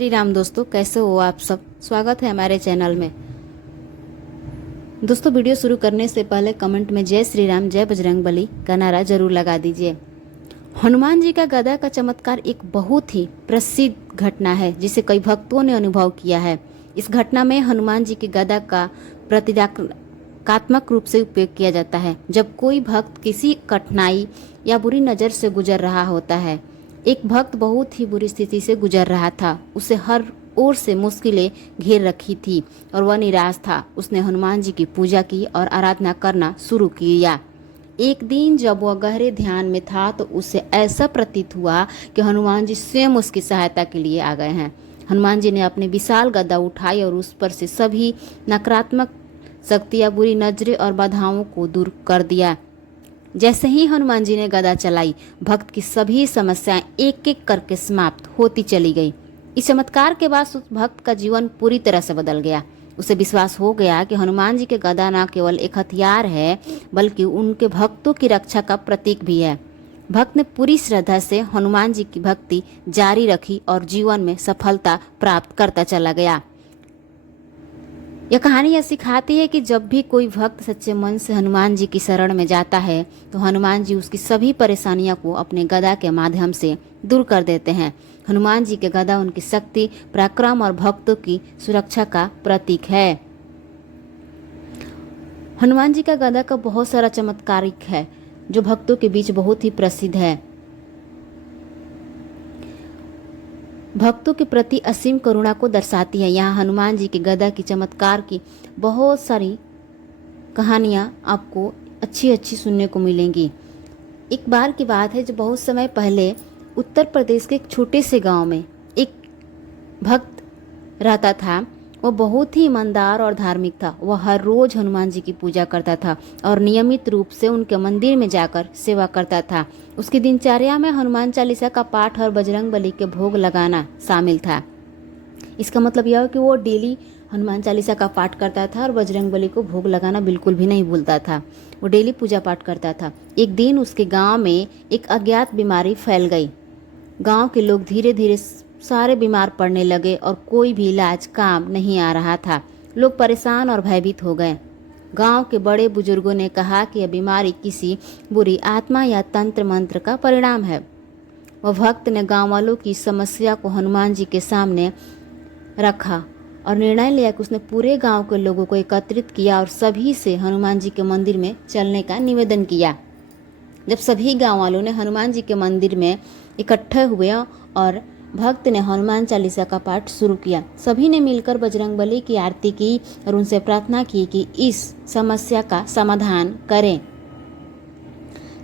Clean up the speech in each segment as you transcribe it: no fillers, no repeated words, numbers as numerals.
श्री राम दोस्तों, कैसे हो आप सब। स्वागत है हमारे चैनल में। दोस्तों, वीडियो शुरू करने से पहले कमेंट में जय श्री राम जय बजरंगबली का नारा जरूर लगा दीजिए। हनुमान जी का गदा का चमत्कार एक बहुत ही प्रसिद्ध घटना है जिसे कई भक्तों ने अनुभव किया है। इस घटना में हनुमान जी की गदा का प्रतीकात्मक रूप से उपयोग किया जाता है। जब कोई भक्त किसी कठिनाई या बुरी नज़र से गुजर रहा होता है। एक भक्त बहुत ही बुरी स्थिति से गुजर रहा था। उसे हर ओर से मुश्किलें घेर रखी थी और वह निराश था। उसने हनुमान जी की पूजा की और आराधना करना शुरू किया। एक दिन जब वह गहरे ध्यान में था तो उसे ऐसा प्रतीत हुआ कि हनुमान जी स्वयं उसकी सहायता के लिए आ गए हैं। हनुमान जी ने अपनी विशाल गदा उठाई और उस पर से सभी नकारात्मक शक्तियां, बुरी नजरें और बाधाओं को दूर कर दिया। जैसे ही हनुमान जी ने गदा चलाई, भक्त की सभी समस्याएं एक एक करके समाप्त होती चली गई। इस चमत्कार के बाद उस भक्त का जीवन पूरी तरह से बदल गया। उसे विश्वास हो गया कि हनुमान जी के गदा न केवल एक हथियार है बल्कि उनके भक्तों की रक्षा का प्रतीक भी है। भक्त ने पूरी श्रद्धा से हनुमान जी की भक्ति जारी रखी और जीवन में सफलता प्राप्त करता चला गया। यह कहानी यह सिखाती है कि जब भी कोई भक्त सच्चे मन से हनुमान जी की शरण में जाता है तो हनुमान जी उसकी सभी परेशानियों को अपने गदा के माध्यम से दूर कर देते हैं। हनुमान जी के गदा उनकी शक्ति, पराक्रम और भक्तों की सुरक्षा का प्रतीक है। हनुमान जी का गदा का बहुत सारा चमत्कारिक है जो भक्तों के बीच बहुत ही प्रसिद्ध है। भक्तों के प्रति असीम करुणा को दर्शाती है। यहाँ हनुमान जी के गदा की चमत्कार की बहुत सारी कहानियाँ आपको अच्छी अच्छी सुनने को मिलेंगी। एक बार की बात है, जो बहुत समय पहले उत्तर प्रदेश के एक छोटे से गांव में एक भक्त रहता था। वह बहुत ही ईमानदार और धार्मिक था। वह हर रोज हनुमान जी की पूजा करता था और नियमित रूप से उनके मंदिर में जाकर सेवा करता था। उसकी दिनचर्या में हनुमान चालीसा का पाठ और बजरंगबली के भोग लगाना शामिल था। इसका मतलब यह है कि वो डेली हनुमान चालीसा का पाठ करता था और बजरंगबली को भोग लगाना बिल्कुल भी नहीं भूलता था। वो डेली पूजा पाठ करता था। एक दिन उसके गाँव में एक अज्ञात बीमारी फैल गई। गाँव के लोग धीरे धीरे सारे बीमार पड़ने लगे और कोई भी इलाज काम नहीं आ रहा था। लोग परेशान और भयभीत हो गए। गांव के बड़े बुजुर्गों ने कहा कि यह बीमारी किसी बुरी आत्मा या तंत्र मंत्र का परिणाम है। वह भक्त ने गांव वालों की समस्या को हनुमान जी के सामने रखा और निर्णय लिया कि उसने पूरे गांव के लोगों को एकत्रित किया और सभी से हनुमान जी के मंदिर में चलने का निवेदन किया। जब सभी गांव वालों ने हनुमान जी के मंदिर में इकट्ठे हुए और भक्त ने हनुमान चालीसा का पाठ शुरू किया, सभी ने मिलकर बजरंगबली की आरती की और उनसे प्रार्थना की कि इस समस्या का समाधान करें।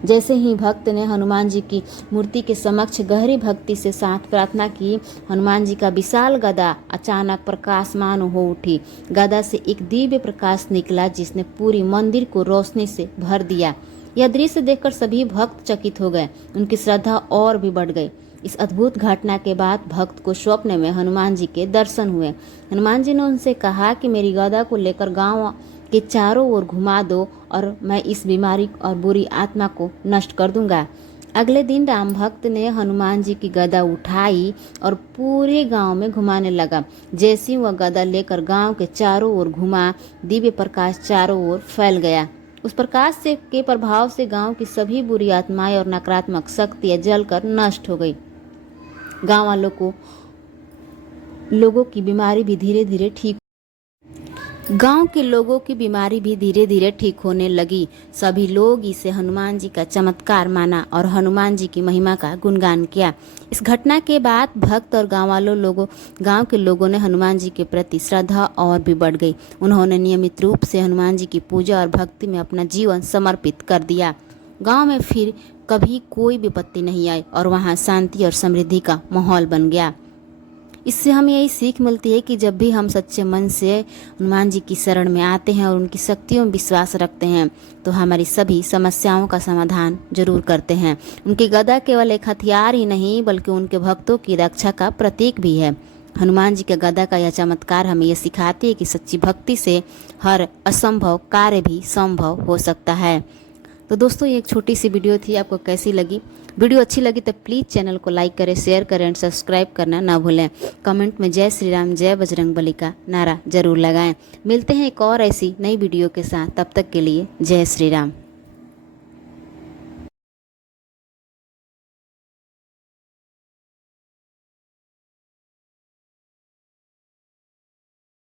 जैसे ही भक्त ने हनुमान जी की मूर्ति के समक्ष गहरी भक्ति से साथ प्रार्थना की, हनुमान जी का विशाल गदा अचानक प्रकाशमान हो उठी। गदा से एक दिव्य प्रकाश निकला जिसने पूरी मंदिर को रोशनी से भर दिया। यह दृश्य देखकर सभी भक्त चकित हो गए। उनकी श्रद्धा और भी बढ़ गई। इस अद्भुत घटना के बाद भक्त को स्वप्न में हनुमान जी के दर्शन हुए। हनुमान जी ने उनसे कहा कि मेरी गदा को लेकर गांव के चारों ओर घुमा दो और मैं इस बीमारी और बुरी आत्मा को नष्ट कर दूंगा। अगले दिन राम भक्त ने हनुमान जी की गदा उठाई और पूरे गांव में घुमाने लगा। जैसे ही वह गदा लेकर गांव के चारों ओर घुमा, दिव्य प्रकाश चारों ओर फैल गया। उस प्रकाश से के प्रभाव से गांव की सभी बुरी आत्माएं और नकारात्मक शक्तियां जलकर नष्ट हो गई। गांव वालों को लोगों की बीमारी भी धीरे धीरे ठीक होने लगी। सभी लोग इसे हनुमान जी का चमत्कार माना और हनुमान जी की महिमा का गुणगान किया। इस घटना के बाद भक्त और गांव के लोगों ने हनुमान जी के प्रति श्रद्धा और भी बढ़ गई। उन्होंने नियमित रूप से हनुमान जी की पूजा और भक्ति में अपना जीवन समर्पित कर दिया। गांव में फिर कभी कोई विपत्ति नहीं आई और वहां शांति और समृद्धि का माहौल बन गया। इससे हमें यही सीख मिलती है कि जब भी हम सच्चे मन से हनुमान जी की शरण में आते हैं और उनकी शक्तियों में विश्वास रखते हैं तो हमारी सभी समस्याओं का समाधान जरूर करते हैं। उनकी गदा केवल एक हथियार ही नहीं बल्कि उनके भक्तों की रक्षा का प्रतीक भी है। हनुमान जी के गदा का यह चमत्कार हमें यह सिखाती है कि सच्ची भक्ति से हर असंभव कार्य भी संभव हो सकता है। तो दोस्तों, ये एक छोटी सी वीडियो थी, आपको कैसी लगी वीडियो अच्छी लगी तो प्लीज़ चैनल को लाइक करें, शेयर करें एंड सब्सक्राइब करना ना भूलें। कमेंट में जय श्री राम, जय बजरंगबली का नारा जरूर लगाएं। मिलते हैं एक और ऐसी नई वीडियो के साथ, तब तक के लिए जय श्री राम।